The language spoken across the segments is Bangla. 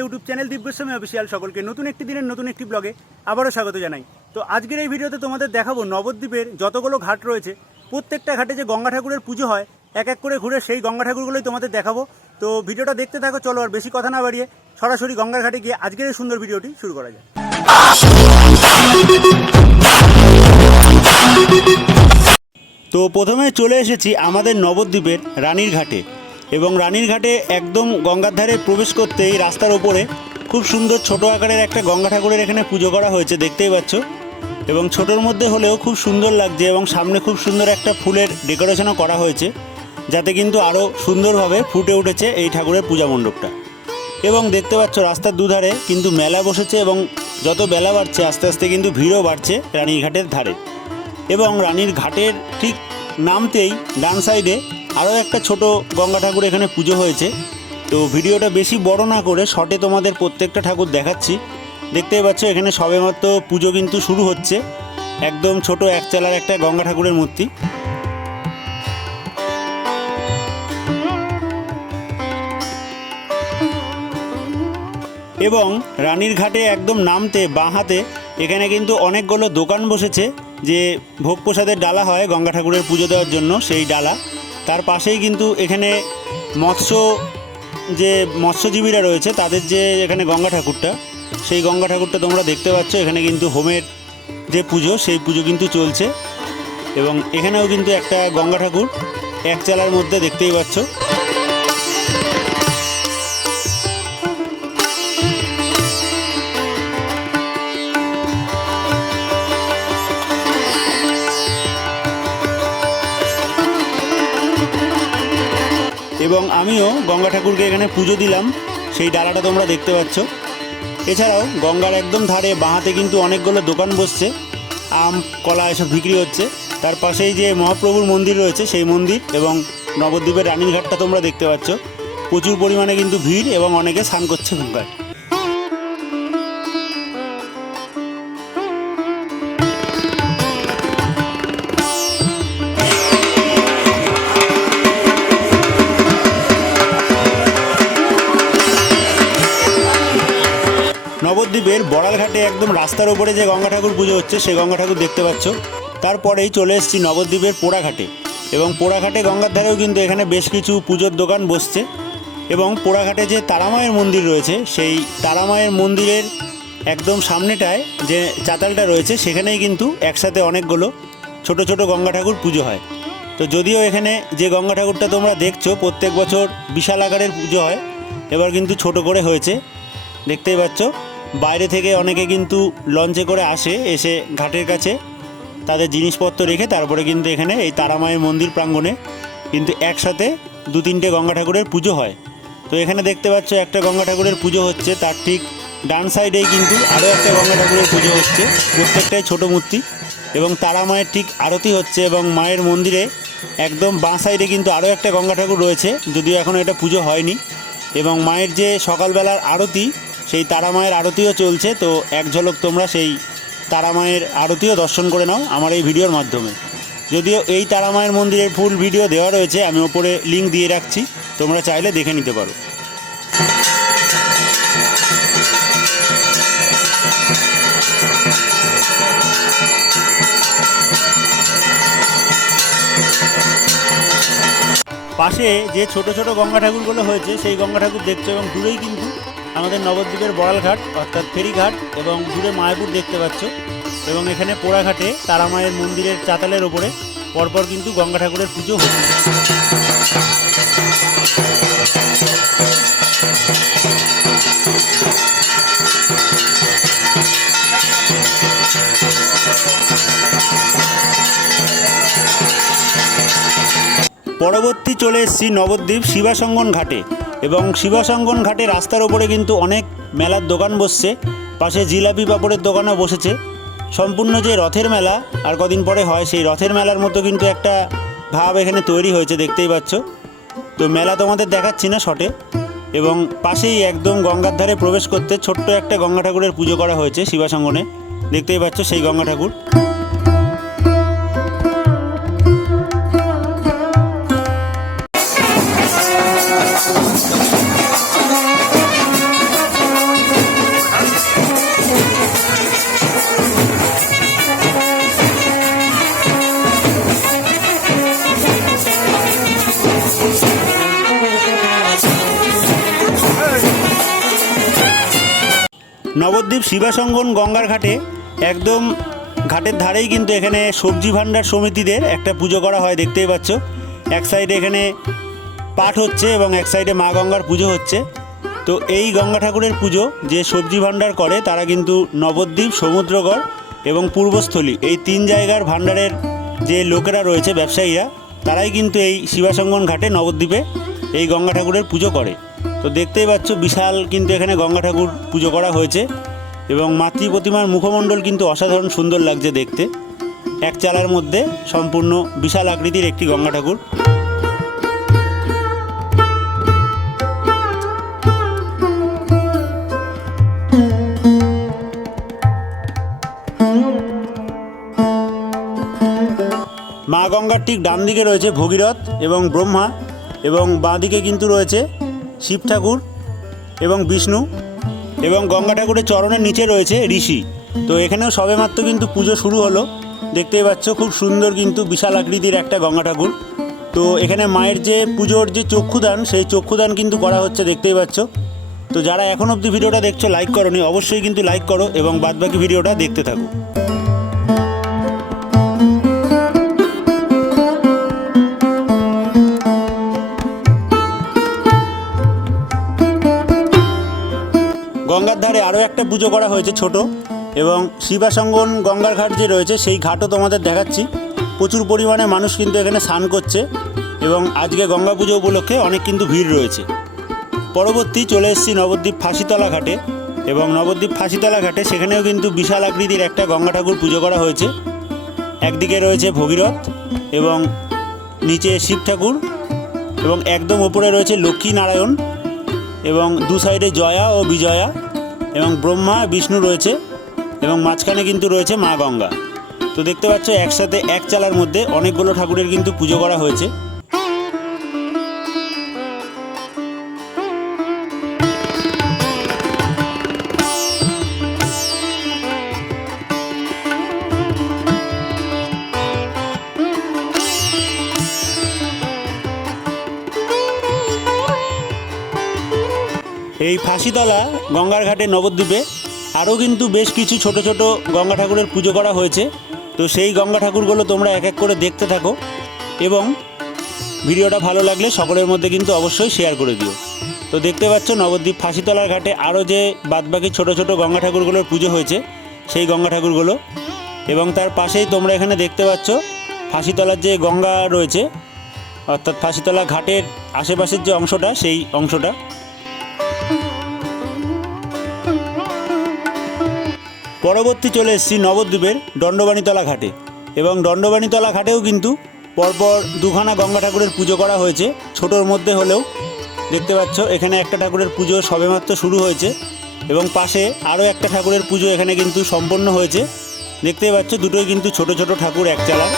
ইউটিউব চ্যানেল দিব্যস্বামী অফিসিয়াল সকলকে নতুন একটি দিনের নতুন একটি ব্লগে আবারও স্বাগত জানাই। তো আজকের এই ভিডিওতে তোমাদের দেখাবো নবদ্বীপের যতগুলো ঘাট রয়েছে, প্রত্যেকটা ঘাটে যে গঙ্গা ঠাকুরের পুজো হয়, এক এক করে ঘুরে সেই গঙ্গা ঠাকুরগুলোই তোমাদের দেখাবো। তো ভিডিওটা দেখতে থাকো, চলো আর বেশি কথা না বাড়িয়ে সরাসরি গঙ্গার ঘাটে গিয়ে আজকের এই সুন্দর ভিডিওটি শুরু করা যায় তো প্রথমে চলে এসেছি আমাদের নবদ্বীপের রানীর ঘাটে। এবং রানীর ঘাটে একদম গঙ্গার ধারে প্রবেশ করতে এই রাস্তার ওপরে খুব সুন্দর ছোট আকারের একটা গঙ্গা ঠাকুরের এখানে পুজো করা হয়েছে, দেখতেই পাচ্ছ। এবং ছোটোর মধ্যে হলেও খুব সুন্দর লাগছে এবং সামনে খুব সুন্দর একটা ফুলের ডেকোরেশনও করা হয়েছে, যাতে কিন্তু আরও সুন্দরভাবে ফুটে উঠেছে এই ঠাকুরের পূজা মণ্ডপটা। এবং দেখতে পাচ্ছ রাস্তার দুধারে কিন্তু মেলা বসেছে এবং যত বেলা বাড়ছে আস্তে আস্তে কিন্তু ভিড়ও বাড়ছে রানীর ঘাটের ধারে। এবং রানীর ঘাটের ঠিক নামতেই ডান সাইডে আরও একটা ছোট গঙ্গা ঠাকুর এখানে পুজো হয়েছে। তো ভিডিওটা বেশি বড় না করে শর্টে তোমাদের প্রত্যেকটা ঠাকুর দেখাচ্ছি। দেখতেই পাচ্ছ, এখানে সবেমাত্র পুজো কিন্তু শুরু হচ্ছে। একদম ছোট এক চালার একটা গঙ্গা ঠাকুরের মূর্তি। এবং রানীর ঘাটে একদম নামতে বাঁ হাতে এখানে কিন্তু অনেকগুলো দোকান বসেছে, যে ভোগ প্রসাদের ডালা হয় গঙ্গা ঠাকুরের পুজো দেওয়ার জন্য সেই ডালা। তার পাশেই কিন্তু এখানে মৎস্য, যে মৎস্যজীবীরা রয়েছে, তাদের যে এখানে গঙ্গা ঠাকুরটা, সেই গঙ্গা ঠাকুরটা তোমরা দেখতে পাচ্ছ। এখানে কিন্তু হোমের যে পুজো, সেই পুজো কিন্তু চলছে। এবং এখানেও কিন্তু একটা গঙ্গা ঠাকুর এক চালার মধ্যে দেখতেই পাচ্ছ। এবং আমিও গঙ্গা ঠাকুরকে এখানে পুজো দিলাম। সেই ডালাটা তোমরা দেখতে পাচ্ছ। এছাড়াও গঙ্গার একদম ধারে বাঁহাতে কিন্তু অনেকগুলো দোকান বসছে। আম, কলা এসব বিক্রি হচ্ছে। তার পাশেই যে মহাপ্রভুর মন্দির রয়েছে, সেই মন্দির এবং নবদ্বীপের রানীর ঘাটটা তোমরা দেখতে পাচ্ছ। প্রচুর পরিমাণে কিন্তু ভিড় এবং অনেকে স্নান করছে গঙ্গায়। নবদ্বীপের বড়ালঘাটে একদম রাস্তার ওপরে যে গঙ্গা ঠাকুর পুজো হচ্ছে, সেই গঙ্গা ঠাকুর দেখতে পাচ্ছ। তারপরেই চলে এসেছি নবদ্বীপের পোড়াঘাটে। এবং পোড়াঘাটে গঙ্গার ধারেও কিন্তু এখানে বেশ কিছু পুজোর দোকান বসছে। এবং পোড়াঘাটে যে তারামায়ের মন্দির রয়েছে, সেই তারামায়ের মন্দিরের একদম সামনেটায় যে চাতালটা রয়েছে, সেখানেই কিন্তু একসাথে অনেকগুলো ছোট ছোট গঙ্গা ঠাকুর পুজো হয়। তো যদিও এখানে যে গঙ্গা ঠাকুরটা তোমরা দেখছ, প্রত্যেক বছর বিশাল আকারের পুজো হয়। এবার কিন্তু ছোট করে হয়েছে। দেখতেই পাচ্ছ বাইরে থেকে অনেকে কিন্তু লঞ্চে করে আসে, এসে ঘাটের কাছে তাদের জিনিসপত্র রেখে তারপরে কিন্তু এখানে এই তারামায়ের মন্দির প্রাঙ্গণে কিন্তু একসাথে দু তিনটে গঙ্গা ঠাকুরের পুজো হয়। তো এখানে দেখতে পাচ্ছ একটা গঙ্গা ঠাকুরের পুজো হচ্ছে, তার ঠিক ডান সাইডেই কিন্তু আরও একটা গঙ্গা ঠাকুরের পুজো হচ্ছে, প্রত্যেকটাই ছোট মূর্তি এবং তারা মায়ের ঠিক আরতি হচ্ছে এবং মায়ের মন্দিরে একদম বাঁ সাইডে কিন্তু আরও একটা গঙ্গা ঠাকুর রয়েছে, যদিও এখনও এটা পুজো হয়নি এবং মায়ের যে সকালবেলার আরতি সেই তারা মায়ের আরতিও চলছে, তো এক ঝলক তোমরা সেই তারা মায়ের আরতিও দর্শন করে নাও আমার এই ভিডিওর মাধ্যমে। যদিও এই তারা মায়ের মন্দিরের ফুল ভিডিও দেওয়া রয়েছে, আমি ওপরে লিঙ্ক দিয়ে রাখছি, তোমরা চাইলে দেখে নিতে পারো। পাশে যে ছোট ছোট গঙ্গা ঠাকুরগুলো হয়েছে, সেই গঙ্গা ঠাকুর দেখছ এবং দূরেই কিন্তু আমাদের নবদ্বীপের বড়ালঘাট, অর্থাৎ ফেরিঘাট এবং দূরে মায়াপুর দেখতে পাচ্ছ। এবং এখানে পোড়াঘাটে তারা মায়ের মন্দিরের চাতালের ওপরে পরপর কিন্তু গঙ্গা ঠাকুরের পুজো হচ্ছে। পরবর্তী চলে এসেছি নবদ্বীপ শিবাসঙ্গন ঘাটে এবং শিবাসঙ্গন ঘাটে রাস্তার ওপরে কিন্তু অনেক মেলার দোকান বসছে। পাশে জিলাপি পাপড়ের দোকানও বসেছে। সম্পূর্ণ যে রথের মেলা আর কদিন পরে হয়, সেই রথের মেলার মতো কিন্তু একটা ভাব এখানে তৈরি হয়েছে, দেখতেই পাচ্ছ। তো মেলা তোমাদের দেখাচ্ছি না শটে। এবং পাশেই একদম গঙ্গার ধারে প্রবেশ করতে ছোট্ট একটা গঙ্গা ঠাকুরের পুজো করা হয়েছে শিবাসঙ্গনে। দেখতেই পাচ্ছ সেই গঙ্গা ঠাকুর। নবদ্বীপ শিবাসঙ্গন গঙ্গার ঘাটে একদম ঘাটের ধারেই কিন্তু এখানে সবজি ভাণ্ডার সমিতিদের একটা পুজো করা হয়, দেখতেই পাচ্ছ। এক সাইডে এখানে পাঠ হচ্ছে এবং এক সাইডে মা গঙ্গার পুজো হচ্ছে। তো এই গঙ্গা ঠাকুরের পুজো যে সবজি ভাণ্ডার করে, তারা কিন্তু নবদ্বীপ, সমুদ্রগড় এবং পূর্বস্থলী এই তিন জায়গার ভাণ্ডারের যে লোকেরা রয়েছে, ব্যবসায়ীরা, তারাই কিন্তু এই শিবাসঙ্গন ঘাটে নবদ্বীপে এই গঙ্গা ঠাকুরের পুজো করে। তো দেখতেই পাচ্ছ বিশাল কিন্তু এখানে গঙ্গা ঠাকুর পুজো করা হয়েছে এবং মাতৃ প্রতিমার মুখমণ্ডল কিন্তু অসাধারণ সুন্দর লাগছে দেখতে। এক চালার মধ্যে সম্পূর্ণ বিশাল আকৃতির একটি গঙ্গা ঠাকুর। মা গঙ্গার ঠিক ডান দিকে রয়েছে ভগীরথ এবং ব্রহ্মা এবং বাঁ দিকে কিন্তু রয়েছে শিব ঠাকুর এবং বিষ্ণু এবং গঙ্গা ঠাকুরের চরণের নিচে রয়েছে ঋষি। তো এখানেও সবেমাত্র কিন্তু পুজো শুরু হলো। দেখতেই পাচ্ছ খুব সুন্দর কিন্তু বিশাল আকৃতির একটা গঙ্গা ঠাকুর। তো এখানে মায়ের যে পুজোর যে চক্ষুদান, সেই চক্ষুদান কিন্তু করা হচ্ছে দেখতেই পাচ্ছ। তো যারা এখন অবধি ভিডিওটা দেখছ লাইক করনি, অবশ্যই কিন্তু লাইক করো এবং বাদবাকি ভিডিওটা দেখতে থাকো। পুজো করা হয়েছে ছোট এবং শিবাসঙ্গন গঙ্গার ঘাট যে রয়েছে, সেই ঘাটও তোমাদের দেখাচ্ছি। প্রচুর পরিমাণে মানুষ কিন্তু এখানে স্নান করছে এবং আজকে গঙ্গা পুজো উপলক্ষে অনেক কিন্তু ভিড় রয়েছে। পরবর্তী চলে এসেছি নবদ্বীপ ফাঁসিতলা ঘাটে এবং নবদ্বীপ ফাঁসিতলা ঘাটে সেখানেও কিন্তু বিশাল আকৃতির একটা গঙ্গা ঠাকুর পুজো করা হয়েছে। একদিকে রয়েছে ভগীরথ এবং নিচে শিব ঠাকুর এবং একদম ওপরে রয়েছে লক্ষ্মী নারায়ণ এবং দু সাইডে জয়া ও বিজয়া। এবং ব্রহ্মা, বিষ্ণু রয়েছে এবং মাঝখানে কিন্তু রয়েছে মা গঙ্গা। তো দেখতে পাচ্ছ, একসাথে এক চালার মধ্যে অনেকগুলো ঠাকুরের কিন্তু পুজো করা হয়েছে। এই ফাঁসিতলা গঙ্গার ঘাটে নবদ্বীপে। আরও কিন্তু বেশ কিছু ছোট ছোট গঙ্গা ঠাকুরের পুজো করা হয়েছে। তো সেই গঙ্গা ঠাকুরগুলো তোমরা এক এক করে দেখতে থাকো। এবং ভিডিওটা ভালো লাগলে সকলের মধ্যে কিন্তু অবশ্যই শেয়ার করে দিও। তো দেখতে পাচ্ছ নবদ্বীপ ফাঁসিতলার ঘাটে আরও যে বাদবাকি ছোট ছোট গঙ্গা ঠাকুরগুলোর পুজো হয়েছে, সেই গঙ্গা ঠাকুরগুলো। এবং তার পাশেই তোমরা এখানে দেখতে পাচ্ছ ফাঁসিতলার যে গঙ্গা রয়েছে, অর্থাৎ ফাঁসিতলা ঘাটের আশেপাশের যে অংশটা, সেই অংশটা। পরবর্তী চলে এসছি নবদ্বীপের দণ্ডবাণীতলা ঘাটে। এবং দণ্ডবাণীতলা ঘাটেও কিন্তু পরপর দুখানা গঙ্গা ঠাকুরের পুজো করা হয়েছে। ছোটোর মধ্যে হলেও দেখতে পাচ্ছ, এখানে একটা ঠাকুরের পুজো সবেমাত্র শুরু হয়েছে। এবং পাশে আরও একটা ঠাকুরের পুজো এখানে কিন্তু সম্পন্ন হয়েছে। দেখতে পাচ্ছ, দুটোই কিন্তু ছোট ছোট ঠাকুর, এক চালার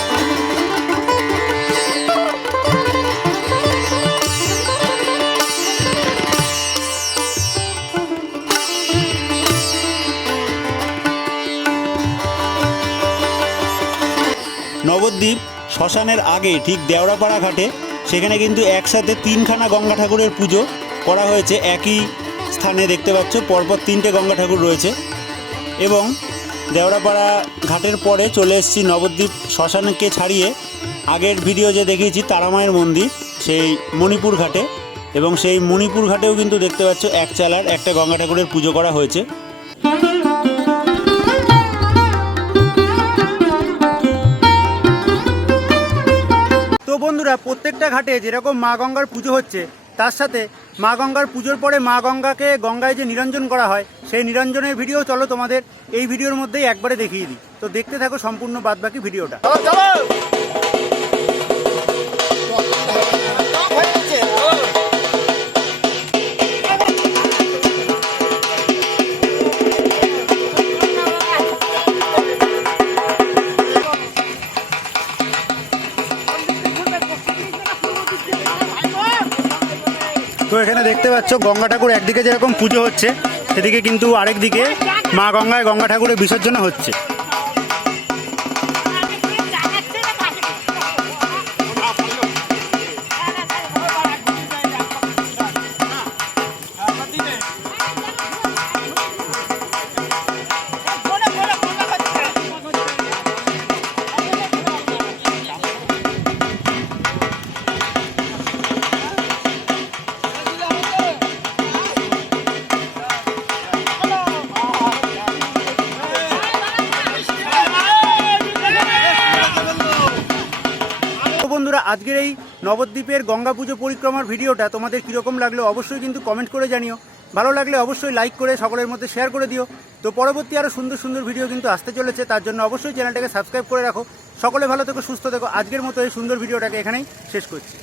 নবদ্বীপ শ্মশানের আগে, ঠিক দেওড়াপাড়া ঘাটে, সেখানে কিন্তু একসাথে তিনখানা গঙ্গা ঠাকুরের পুজো করা হয়েছে। একই স্থানে দেখতে পাচ্ছ, পরপর তিনটে গঙ্গা ঠাকুর রয়েছে। এবং দেওড়াপাড়া ঘাটের পরে চলে এসেছি নবদ্বীপ শ্মশানকে ছাড়িয়ে। আগের ভিডিও যে দেখিয়েছি, তারামায়ের মন্দির, সেই মণিপুর ঘাটে। এবং সেই মণিপুর ঘাটেও কিন্তু দেখতে পাচ্ছ, এক চালার একটা গঙ্গা ঠাকুরের পুজো করা হয়েছে। বন্ধুরা, প্রত্যেকটা ঘাটে যেরকম মা গঙ্গার পুজো হচ্ছে, তার সাথে মা গঙ্গার পুজোর পরে মা গঙ্গাকে গঙ্গায় যে নিরঞ্জন করা হয়, সেই নিরঞ্জনের ভিডিও চলো তোমাদের এই ভিডিওর মধ্যেই একবারে দেখিয়ে দিই। তো দেখতে থাকো সম্পূর্ণ বাদবাকি ভিডিওটা। তো এখানে দেখতে পাচ্ছ গঙ্গা ঠাকুর একদিকে যেরকম পুজো হচ্ছে, সেদিকে কিন্তু আরেক দিকে মা গঙ্গায় গঙ্গা ঠাকুরের বিসর্জন হচ্ছে। আজকের এই নবদ্বীপের গঙ্গা পুজো পরিক্রমার ভিডিওটা তোমাদের কীরকম লাগল অবশ্যই কিন্তু কমেন্ট করে জানিও। ভালো লাগলে অবশ্যই লাইক করে, সকলের মধ্যে শেয়ার করে দিও। তো পরবর্তী আরও সুন্দর সুন্দর ভিডিও কিন্তু আসতে চলেছে, তার জন্য অবশ্যই চ্যানেলটাকে সাবস্ক্রাইব করে রাখো। সকলে ভালো থেকো, সুস্থ থেকো। আজকের মতো এই সুন্দর ভিডিওটাকে এখানেই শেষ করছি।